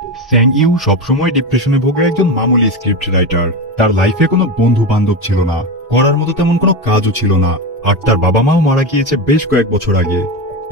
স্যাং you সবসময় ডিপ্রেশনে ভোগে একজন মামুলি স্ক্রিপ্ট রাইটার। তার লাইফে কোনো বন্ধু বান্ধব ছিল না, করার মতো তেমন কোনো কাজও ছিল না, আর তার বাবা মাও মারা গিয়েছে বেশ কয়েক বছর আগে।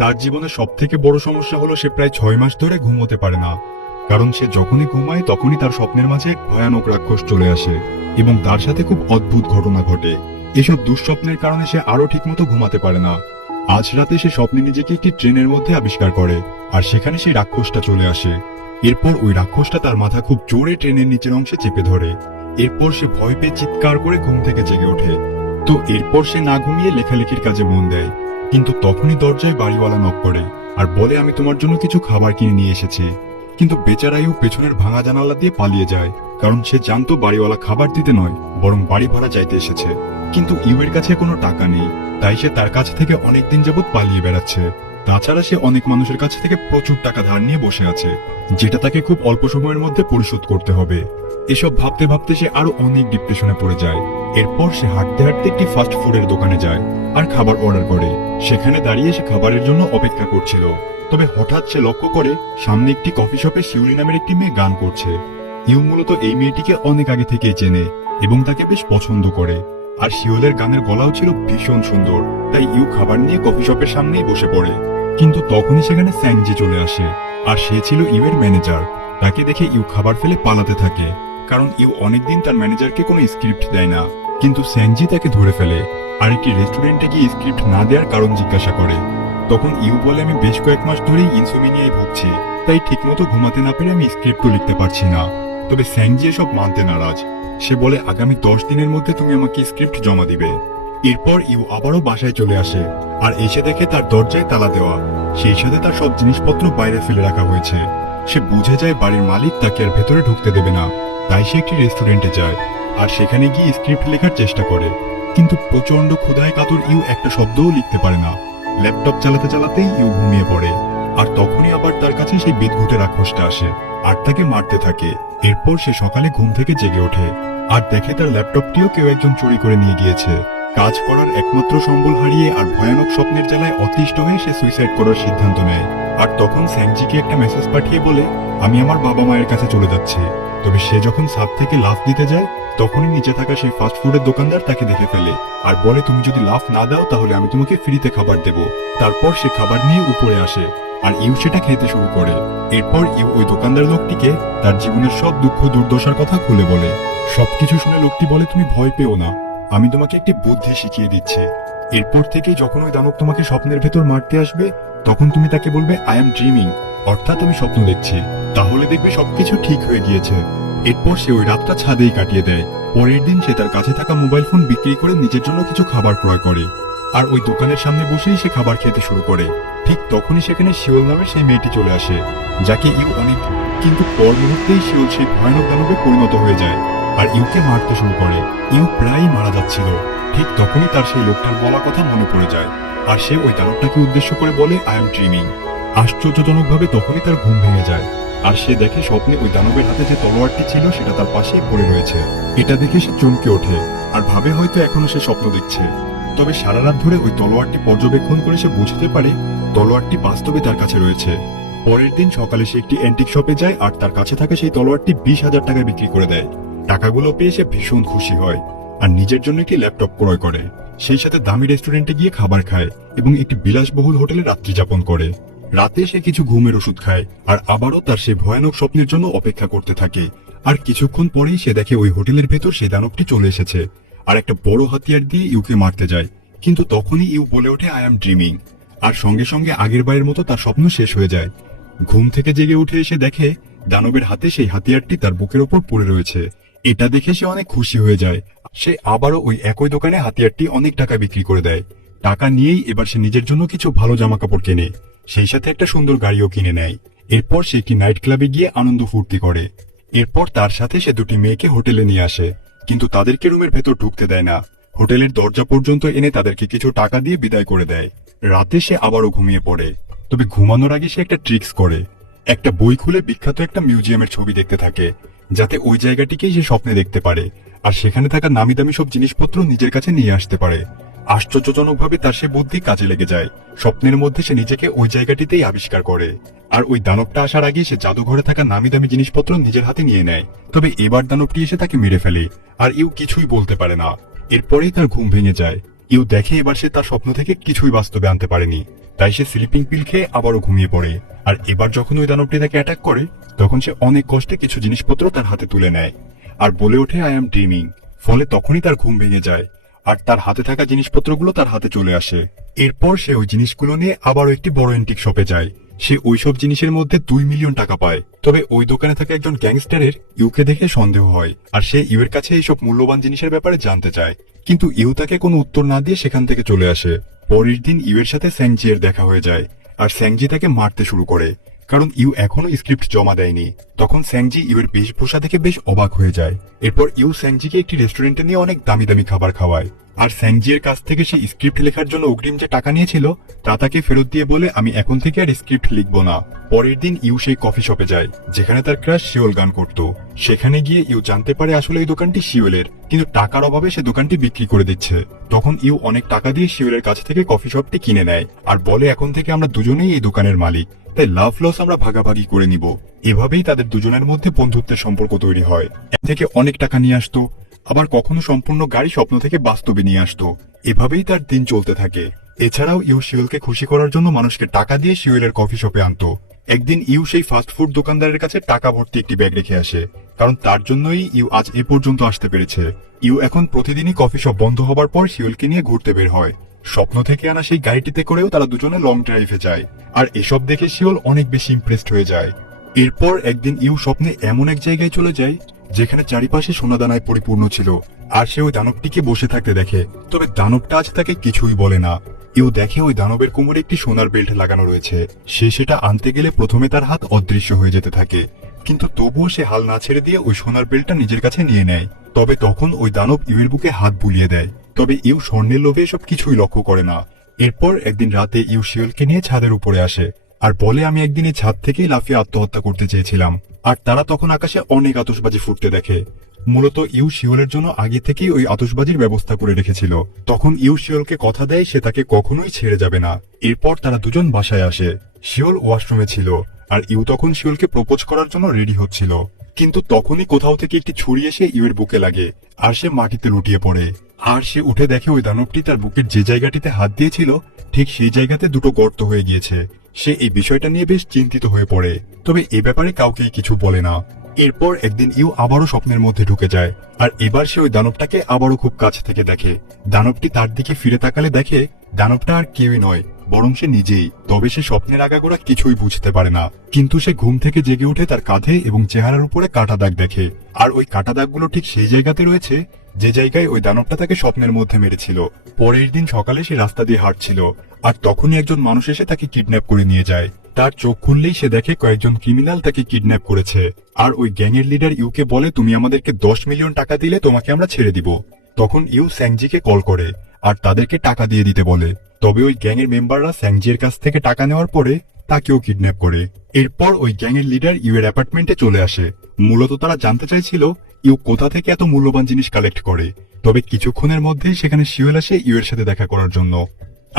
তার জীবনে সব থেকে বড় সমস্যা হলো সে প্রায় 6 মাস ধরে ঘুমোতে পারে না, কারণ সে যখনই ঘুমায় তখনই তার স্বপ্নের মাঝে এক ভয়ানক রাক্ষস চলে আসে এবং তার সাথে খুব অদ্ভুত ঘটনা ঘটে। এসব দুঃস্বপ্নের কারণে সে আরো ঠিকমতো ঘুমাতে পারে না। আজ রাতে সে স্বপ্নে নিজেকে একটি ট্রেনের মধ্যে আবিষ্কার করে, আর সেখানে সেই রাক্ষসটা চলে আসে। এরপর ওই রাক্ষসটা তার মাথা খুব জোরে ট্রেনের নিচের অংশে চেপে ধরে। এরপর সে ভয় পেয়ে চিৎকার করে ঘুম থেকে জেগে ওঠে। তো এরপর সে না ঘুমিয়ে লেখালেখির কাজে মন দেয়, কিন্তু তখনই দরজায় বাড়িওয়ালা নক করে আর বলে, আমি তোমার জন্য কিছু খাবার কিনে নিয়ে এসেছি। কিন্তু বেচারা ইউ পেছনের ভাঙা জানালা দিয়ে পালিয়ে যায়, কারণ সে জানতো বাড়িওয়ালা খাবার দিতে নয় বরং বাড়ি ভাড়া চাইতে এসেছে। কিন্তু ইউ এর কাছে কোনো টাকা নেই, তাই সে তার কাছ থেকে অনেকদিন যাবৎ পালিয়ে বেড়াচ্ছে। তাছাড়া সে অনেক মানুষের কাছ থেকে প্রচুর টাকা ধার নিয়ে বসে আছে, যেটা তাকে খুব অল্প সময়ের মধ্যে পরিশোধ করতে হবে। এসব ভাবতে ভাবতে সে আরো অনেক ডিপ্রেশনে পড়ে যায়। এরপর সে হাঁটতে হাঁটতে একটি ফাস্ট ফুডের দোকানে যায় আর খাবার অর্ডার করে। সেখানে দাঁড়িয়ে সে খাবারের জন্য অপেক্ষা করছিল, তবে হঠাৎ সে লক্ষ্য করে সামনে একটি কফি শপে শিউলি নামের একটি মেয়ে গান করছে। ইউ মূলত এই মেয়েটিকে অনেক আগে থেকেই চেনে এবং তাকে বেশ পছন্দ করে, আর শিওলের গানের গলাও ছিল ভীষণ সুন্দর। তাই ইউ খাবার নিয়ে কফি শপের সামনেই বসে পড়ে। কিন্তু তখনই সেখানে স্যাংজি চলে আসে, আর সে ছিল ইউ এর ম্যানেজার। তাকে দেখে ইউ খাবার ফেলে পালাতে থাকে, কারণ ইউ অনেকদিন তার ম্যানেজারকে কোনো স্ক্রিপ্ট দেয় না। কিন্তু স্যাংজি তাকে ধরে ফেলে আর একটি রেস্টুরেন্টে গিয়ে স্ক্রিপ্ট না দেওয়ার কারণ জিজ্ঞাসা করে। তখন ইউ বলে, আমি বেশ কয়েক মাস ধরেই ইনসোমিনিয়ায় ভুগছি, তাই ঠিকমতো ঘুমাতে না পেরে আমি স্ক্রিপ্টও লিখতে পারছি না। তবে স্যাংজি এসব মানতে নারাজ। সে বলে, আগামী 10 দিনের মধ্যে তুমি আমাকে স্ক্রিপ্ট জমা দিবে। এরপর ইউ আবারও বাসায় চলে আসে আর এসে দেখে তার দরজায় তালা দেওয়া, সেই সাথে তার সব জিনিসপত্র বাইরে ফেলে রাখা হয়েছে। সে বুঝে যায় বাড়ির মালিক তাকে আর ভেতরে ঢুকতে দেবে না, তাই সে একটি রেস্টুরেন্টে যায় আর সেখানে গিয়ে স্ক্রিপ্ট লেখার চেষ্টা করে। কিন্তু প্রচন্ড ক্ষুধায় কাতর ইউ একটা শব্দও লিখতে পারে না। ল্যাপটপ চালাতে চালাতেই ইউ ঘুমিয়ে পড়ে, আর তখনই আবার তার কাছে সেই বিদঘুটে রাক্ষসটা আসে আর তাকে মারতে থাকে। এরপর সে সকালে ঘুম থেকে জেগে ওঠে আর দেখে তার ল্যাপটপটিও কেউ একজন চুরি করে নিয়ে গিয়েছে। কাজ করার একমাত্র সম্বল হারিয়ে আর ভয়ানক স্বপ্নের জ্বালায় অতিষ্ঠ হয়ে সে সুইসাইড করার সিদ্ধান্ত নেয়। আর তখন স্যাংজিকে একটা মেসেজ পাঠিয়ে বলে, আমি আমার বাবা মায়ের কাছে চলে যাচ্ছি। তবে সে যখন ছাদ থেকে লাফ দিতে যায়, তখনই নিচে থাকা সেই ফাস্ট ফুডের দোকানদার তাকে দেখে ফেলে আর বলে, তুমি যদি লাফ না দাও তাহলে আমি তোমাকে ফ্রিতে খাবার দেব। তারপর সে খাবার নিয়ে উপরে আসে আর ইউ সেটা খেতে শুরু করে। এরপর ইউ ওই দোকানদার লোকটিকে তার জীবনের সব দুঃখ দুর্দশার কথা খুলে বলে। সবকিছু শুনে লোকটি বলে, তুমি ভয় পেও না, আমি তোমাকে একটি বুদ্ধি শিখিয়ে দিচ্ছি। এরপর থেকে যখন ওই দানব তোমাকে স্বপ্নের ভেতর মারতে আসবে, তখন তুমি তাকে বলবে, আই এম ড্রিমিং, অর্থাৎ আমি স্বপ্ন দেখছি। তাহলে দেখবে সবকিছু ঠিক হয়ে গিয়েছে। এরপর সে ওই রাতটা ছাদেই কাটিয়ে দেয়। পরের দিন সে তার কাছে থাকা মোবাইল ফোন বিক্রি করে নিজের জন্য কিছু খাবার ক্রয় করে, আর ওই দোকানের সামনে বসেই সে খাবার খেতে শুরু করে। ঠিক তখনই সেখানে শিওল নামের সেই মেয়েটি চলে আসে, যাকে ইউ অনেক, কিন্তু পর মুহূর্তেই শিওল সেই ভয়ানক দানবে পরিণত হয়ে যায় আর ইউকে মারতে শুরু করে। ইউ প্রায়ই মারা যাচ্ছিল। ঠিক তখনই তার সেই লোকটার বলা কথা মনে পড়ে যায়, আর সে ওই দানবটাকে উদ্দেশ্য করে বলে, আই এম ড্রিমিং। আশ্চর্যজনকভাবে তখনই তার ঘুম ভেঙে যায় আর সে দেখে স্বপ্নে ওই দানবের হাতে যে তলোয়ারটি ছিল সেটা তার পাশেই পড়ে রয়েছে। এটা দেখে সে চমকে ওঠে আর ভাবে হয়তো এখনো সে স্বপ্ন দেখছে। তবে সারা রাত ধরে ওই তলোয়ারটি পর্যবেক্ষণ করে সে বুঝতে পারে তলোয়ারটি বাস্তবে তার কাছে রয়েছে। পরের দিন সকালে সে একটি অ্যান্টিক শপে যায় আর তার কাছে থাকা সেই তলোয়ারটি 20,000 টাকায় বিক্রি করে দেয়। টাকাগুলো পেয়ে সে ভীষণ খুশি হয় আর নিজের জন্য একটি ল্যাপটপ ক্রয় করে। সেই সাথে দামি রেস্টুরেন্টে গিয়ে খাবার খায় এবং একটি বিলাসবহুল হোটেলে রাত্রি যাপন করে। রাতে সে কিছু ঘুমের ওষুধ খায় আর আবারও তার সেই ভয়ানক স্বপ্নের জন্য অপেক্ষা করতে থাকে। আর কিছুক্ষণ পরেই সে দেখে ওই হোটেলের ভেতর সেই দানবটি চলে এসেছে আর একটা বড় হাতিয়ার দিয়ে ইউকে মারতে যায়। কিন্তু তখনই ইউ বলে ওঠে, আই এম ড্রিমিং, আর সঙ্গে সঙ্গে আগের বারের মতো তার স্বপ্ন শেষ হয়ে যায়। ঘুম থেকে জেগে উঠে এসে দেখে দানবের হাতে সেই হাতিয়ারটি তার বুকের ওপর পড়ে রয়েছে। এটা দেখে সে অনেক খুশি হয়ে যায়। সে আবারও ওই একই দোকানে হাতিয়ারটি অনেক টাকা বিক্রি করে দেয়। টাকা নিয়েই এবার সে নিজের জন্য কিছু ভালো জামা কাপড় কেনে, সেই সাথে একটা সুন্দর গাড়িও কিনে নেয়। এরপর সে একটি নাইট ক্লাবে গিয়ে আনন্দ ফুর্তি করে। এরপর তার সাথে সে দুটি মেয়েকে হোটেলে নিয়ে আসে, কিন্তু তাদেরকে রুমের ভেতর ঢুকতে দেয় না। হোটেলের দরজা পর্যন্ত এনে তাদেরকে কিছু টাকা দিয়ে বিদায় করে দেয়। রাতে সে আবারও ঘুমিয়ে পড়ে, তবে ঘুমানোর আগে সে একটা ট্রিক্স করে। একটা বই খুলে বিখ্যাত একটা মিউজিয়ামের ছবি দেখতে থাকে, যাতে ওই জায়গাটিকেই সে স্বপ্নে দেখতে পারে আর সেখানে থাকা নামি দামি সব জিনিসপত্র নিজের কাছে নিয়ে আসতে পারে। আশ্চর্যজনকভাবে তার সে বুদ্ধি কাজে লেগে যায়। স্বপ্নের মধ্যে সে নিজেকে ওই জায়গাটিতেই আবিষ্কার করে। আর ওই দানবটা আসার আগে সে জাদুঘরে থাকা নামি দামি জিনিসপত্র নিজের হাতে নিয়ে নেয়। তবে এবার দানবটি এসে তাকে মেরে ফেলে, আর ইউ কিছুই বলতে পারে না। এরপরেই তার ঘুম ভেঙে যায়। ইউ দেখে এবার সে তার স্বপ্ন থেকে কিছুই বাস্তবে আনতে পারেনি, তাই সে স্লিপিং পিল খেয়ে আবারও ঘুমিয়ে পড়ে। আর এবার যখন ওই দানবটি তাকে অ্যাটাক করে, তখন সে অনেক কষ্টে কিছু জিনিসপত্র তার হাতে তুলে নেয় আর বলে ওঠে আই অ্যাম ড্রিমিং। ফলে তখনই তার ঘুম ভেঙে যায়, আর তার হাতে থাকা জিনিসপত্রগুলো তার হাতে চলে আসে। এরপর সে ওই জিনিসগুলো নিয়ে আবারও একটি বড় এন্টিক শপে যায়। সে ওইসব জিনিসের মধ্যে 2 মিলিয়ন টাকা পায়। তবে ওই দোকানে থাকা একজন গ্যাংস্টারের ইউকে দেখে সন্দেহ হয়, আর সে ইউর কাছে এইসব মূল্যবান জিনিসের ব্যাপারে জানতে চায়। কিন্তু ইউ তাকে কোনো উত্তর না দিয়ে সেখান থেকে চলে আসে। পরের দিন ইউর সাথে স্যাংজি এর দেখা হয়ে যায়, আর স্যাংজি তাকে মারতে শুরু করে, কারণ ইউ এখনো স্ক্রিপ্ট জমা দেয়নি। তখন স্যাংজি ইউর বেশভূষা দেখে বেশ অবাক হয়ে যায়। এরপর ইউ স্যাংজিকে একটি রেস্টুরেন্টে নিয়ে অনেক দামি দামি খাবার খাওয়ায়, আর স্যাংজি এর কাছ থেকে সে স্ক্রিপ্ট লেখার জন্য অগ্রিম যে টাকা নিয়েছিল তা তাকে ফেরত দিয়ে বলে আমি এখন থেকে আর স্ক্রিপ্ট লিখব না। পরের দিন ইউ সেই কফি শপে যায় যেখানে তার ক্রাশ শিওল গান করত। সেখানে গিয়ে ইউ জানতে পারে আসলে এই দোকানটি শিওলের, কিন্তু টাকার অভাবে সে দোকানটি বিক্রি করে দিচ্ছে। তখন ইউ অনেক টাকা দিয়ে শিওলের কাছ থেকে কফি শপটি কিনে নেয়, আর বলে এখন থেকে আমরা দুজনেই এই দোকানের মালিক, তাই লাভ লস আমরা ভাগাভাগি করে নিব। এভাবেই তাদের দুজনের মধ্যে বন্ধুত্বের সম্পর্ক তৈরি হয়। এর থেকে অনেক টাকা নিয়ে আসতো, আবার কখনো সম্পূর্ণ গাড়ি স্বপ্ন থেকে বাস্তবে নিয়ে আসতো। এভাবেই তার দিন চলতে থাকে। এছাড়াও ইউ শিওলকে খুশি করার জন্য মানুষকে টাকা দিয়ে শিওলের কফি শপে আনতো। একদিন ইউ সেই ফাস্ট ফুড দোকানদারের কাছে টাকা ভর্তি একটি ব্যাগ রেখে আসে, কারণ তার জন্যই ইউ আজ এ পর্যন্ত আসতে পেরেছে। ইউ এখন প্রতিদিনই কফি শপ বন্ধ হবার পর শিওলকে নিয়ে ঘুরতে বের হয়। স্বপ্ন থেকে আনা সেই গাড়িটিতে করেও তারা দুজনে লং ড্রাইভে যায়, আর এসব দেখে শিওল অনেক বেশি ইমপ্রেসড হয়ে যায়। এরপর একদিন ইউ স্বপ্নে এমন এক জায়গায় চলে যায় যেখানে চারিপাশে সোনাদানায় পরিপূর্ণ ছিল, আর সে ওই দানবটিকে বসে থাকতে দেখে। তবে দানবটা আজ তাকে কিছুই বলে না। ইউ দেখে ওই দানবের কোমরে একটি সোনার বেল্ট লাগানো রয়েছে। সে সেটা আনতে গেলে প্রথমে তার হাত অদৃশ্য হয়ে যেতে থাকে, কিন্তু তবুও সে হাল না ছেড়ে দিয়ে ওই সোনার বেল্টটা নিজের কাছে নিয়ে নেয়। তবে তখন ওই দানব ইউর বুকে হাত বুলিয়ে দেয়। তবে ইউ স্বর্ণের লোভে এসব কিছুই লক্ষ্য করে না। এরপর একদিন রাতে ইউ শিওলকে নিয়ে ছাদের উপরে আসে, আর বলে আমি একদিন এই ছাদ থেকেই লাফিয়ে আত্মহত্যা করতে চেয়েছিলাম। আর তারা তখন আকাশে অনেক আতশবাজি ফুটতে দেখে। মূলত ইউ শিওলের জন্য আগে থেকেই ওই আতশবাজির ব্যবস্থা করে রেখেছিল। তখন ইউ শিওলকে কথা দেয় সে তাকে কখনোই ছেড়ে যাবে না। এরপর তারা দুজন বাসায় আসে। শিওল ওয়াশরুমে ছিল, আর ইউ তখন শিওলকে প্রপোজ করার জন্য রেডি হচ্ছিল। কিন্তু তখনই কোথাও থেকে একটি ছুরি এসে ইউর বুকে লাগে, আর সে মাটিতে লুটিয়ে পড়ে। আর সে উঠে দেখে ওই দানবটি তার বুকের যে জায়গাটিতে হাত দিয়েছিল ঠিক সেই জায়গাতে দুটো গর্ত হয়ে গিয়েছে। সে এই বিষয়টা নিয়ে বেশ চিন্তিত হয়ে পড়ে, তবে এ ব্যাপারে কাউকেই কিছু বলে না। এরপর একদিন ইউ আবারও স্বপ্নের মধ্যে ঢুকে যায়, আর এবার সে ওই দানবটাকে আবারও খুব কাছ থেকে দেখে। দানবটি তার দিকে ফিরে তাকালে দেখে দানবটা আর কেউই নয়, বরং সে নিজেই। তবে সে স্বপ্নের আগাগোড়া কিছুই বুঝতে পারে না, কিন্তু সে ঘুম থেকে জেগে উঠে তার কাঁধে এবং চেহারার উপরে কাটা দাগ দেখে। আর ওই কাটা দাগগুলো ঠিক সেই জায়গাতে রয়েছে যে জায়গায় ওই দানবটা তাকে স্বপ্নের মধ্যে মেরেছিল। পরের দিন সকালে সে রাস্তা দিয়ে হাঁটছিল, আর তখনই একজন মানুষ এসে তাকে কিডন্যাপ করে নিয়ে যায়। তার চোখ খুললেই সে দেখে কয়েকজন ক্রিমিনাল তাকে কিডন্যাপ করেছে, আর ওই গ্যাংয়ের লিডার ইউকে বলে তুমি আমাদেরকে 10 মিলিয়ন টাকা দিলে তোমাকে আমরা ছেড়ে দিব। তখন ইউ স্যাংজিকে কল করে আর তাদেরকে টাকা দিয়ে দিতে বলে। তবে ওই গ্যাংয়ের মেম্বাররা স্যাংজির কাছ থেকে টাকা নেওয়ার পরে তাকেও কিডন্যাপ করে। এরপর ওই গ্যাংয়ের লিডার ইউ এর অ্যাপার্টমেন্টে চলে আসে। মূলত তারা জানতে চাইছিল ইউ কোথা থেকে এত মূল্যবান জিনিস কালেক্ট করে। তবে কিছুক্ষণের মধ্যেই সেখানে শিওল আসে ইউ এর সাথে দেখা করার জন্য,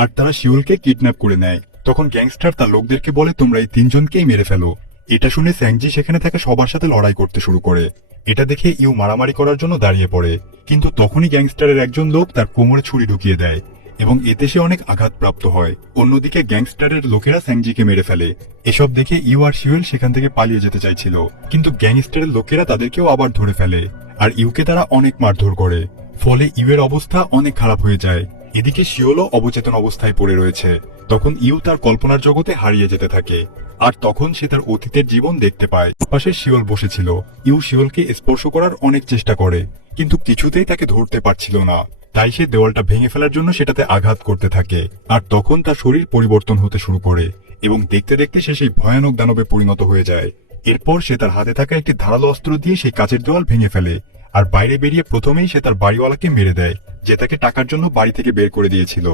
আর তারা শিওলকে কিডন্যাপ করে নেয়। তখন গ্যাংস্টার তার লোকদেরকে বলে তোমরা এই 3 জনকেই মেরে ফেলো। এটা শুনে স্যাংজি সেখানে থাকা সবার সাথে লড়াই করতে শুরু করে। এটা দেখে ইউ মারামারি করার জন্য দাঁড়িয়ে পড়ে, কিন্তু তখনই গ্যাংস্টারের একজন লোক তার কোমরে ছুরি ঢুকিয়ে দেয় এবং এতে সে অনেক আঘাতপ্রাপ্ত হয়। অন্যদিকে গ্যাংস্টারের লোকেরা স্যাংজিকে মেরে ফেলে। এসব দেখে ইউ আর শিওল সেখান থেকে পালিয়ে যেতে চাইছিল, কিন্তু গ্যাংস্টারের লোকেরা তাদেরকেও আবার ধরে ফেলে, আর ইউকে তারা অনেক মারধর করে। ফলে ইউ এর অবস্থা অনেক খারাপ হয়ে যায়। এদিকে শিওলও অবচেতন অবস্থায় পড়ে রয়েছে। তখন ইউ তার কল্পনার জগতে হারিয়ে যেতে থাকে, আর তখন সে তার অতীতের জীবন দেখতে পায়। পাশে শিওল বসেছিল। ইউ শিওলকে স্পর্শ করার অনেক চেষ্টা করে, কিন্তু কিছুতেই তাকে ধরতে পারছিল না। তাই সে দেওয়ালটা ভেঙে ফেলার জন্য সেটাতে আঘাত করতে থাকে, আর তখন তার শরীর পরিবর্তন হতে শুরু করে এবং দেখতে দেখতে সে সেই ভয়ানক দানবে পরিণত হয়ে যায়। এরপর সে তার হাতে থাকা একটি ধারালো অস্ত্র দিয়ে সেই কাচের দেওয়াল ভেঙে ফেলে, আর বাইরে বেরিয়ে প্রথমেই সে তার বাড়িওয়ালাকে মেরে দেয়, যে তাকে টাকার জন্য বাড়ি থেকে বের করে দিয়েছিল।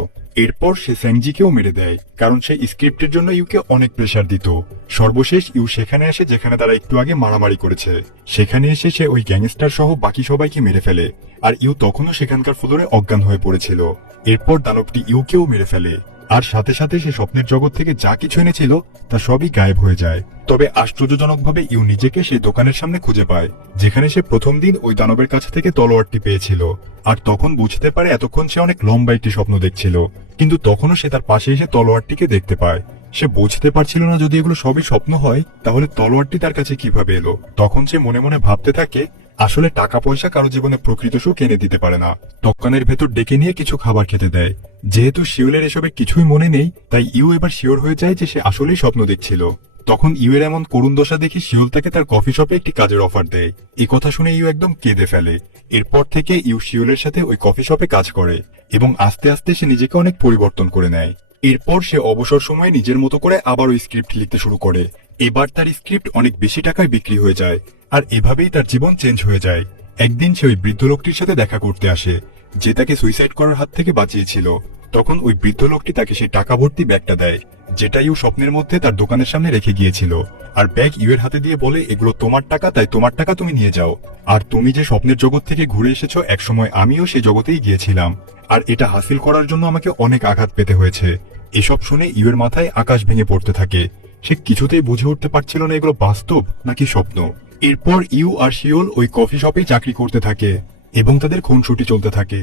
এরপর সে স্যাংজিকেও মেরে দেয়, কারণ সে স্ক্রিপ্টের জন্য ইউকে অনেক প্রেসার দিত। সর্বশেষ ইউ সেখানে আসে যেখানে তারা একটু আগে মারামারি করেছে। সেখানে এসে সে ওই গ্যাংস্টার সহ বাকি সবাইকে মেরে ফেলে, আর ইউ তখনও সেখানকার ফ্লোরে অজ্ঞান হয়ে পড়েছিল। এরপর দানবটি ইউকেও মেরে ফেলে, আর সাথে সাথে সে স্বপ্নের জগৎ থেকে যা কিছু এনেছিল তা সবই গায়েব হয়ে যায়। তবে আশ্চর্যজনকভাবে ইউ নিজেকে সেই দোকানের সামনে খুঁজে পায়, যেখানে সে প্রথম দিন ওই দানবের কাছ থেকে তলোয়ারটি পেয়েছিল। আর তখন বুঝতে পারে এতক্ষণ সে অনেক লম্বা একটি স্বপ্ন দেখছিল, কিন্তু তখনও সে তার পাশে এসে তলোয়ারটিকে দেখতে পায়। সে বুঝতে পারছিল না যদি এগুলো সবই স্বপ্ন হয় তাহলে তলোয়ারটি তার কাছে কিভাবে এলো। তখন সে মনে মনে ভাবতে থাকে, আসলে টাকা পয়সা কারো জীবনে প্রকৃত সুখ এনে দিতে পারে না। দোকানের ভেতর ডেকে নিয়ে কিছু খাবার খেতে দেয়। যেহেতু শিওলের এসবে কিছুই মনে নেই, তাই ইউ এবার শিওর হয়ে যায় যে সে আসলেই স্বপ্ন দেখছিল। তখন ইউ এর এমন করুণ দশা দেখে শিওল তাকে তার কফি শপে একটি কাজের অফার দেয়। এই কথা শুনে ইউ একদম কেঁদে ফেলে। এরপর থেকে ইউ শিওলের সাথে ওই কফি শপে কাজ করে, এবং আস্তে আস্তে সে নিজেকে অনেক পরিবর্তন করে নেয়। এরপর সে অবসর সময়ে নিজের মতো করে আবার ওই স্ক্রিপ্ট লিখতে শুরু করে। এবার তার স্ক্রিপ্ট অনেক বেশি টাকায় বিক্রি হয়ে যায়, আর এভাবেই তার জীবন চেঞ্জ হয়ে যায়। একদিন সে ওই বৃদ্ধ লোকটির সাথে দেখা করতে আসে, যে তাকে সুইসাইড করার হাত থেকে বাঁচিয়েছিল। তখন ওই বৃদ্ধ লোকটি তাকে সেই টাকা ভর্তি ব্যাগটা দেয়, যেটা ইউ স্বপ্নের মধ্যে তার দোকানের সামনে রেখে গিয়েছিল। আর ব্যাগ ইউ এর হাতে দিয়ে বলে, এগুলো তোমার টাকা, তাই তোমার টাকা তুমি নিয়ে যাও। আর তুমি যে স্বপ্নের জগৎ থেকে ঘুরে এসেছো, একসময় আমিও সেই জগতেই গিয়েছিলাম, আর এটা হাসিল করার জন্য আমাকে অনেক আঘাত পেতে হয়েছে। এসব শুনে ইউ এর মাথায় আকাশ ভেঙে পড়তে থাকে। সে কিছুতেই বুঝে উঠতে পারছিল না এগুলো বাস্তব নাকি স্বপ্ন। এরপর ইউ আর শিওল ওই কফি শপেই চাকরি করতে থাকে, এবং তাদের খুনসুটি চলতে থাকে।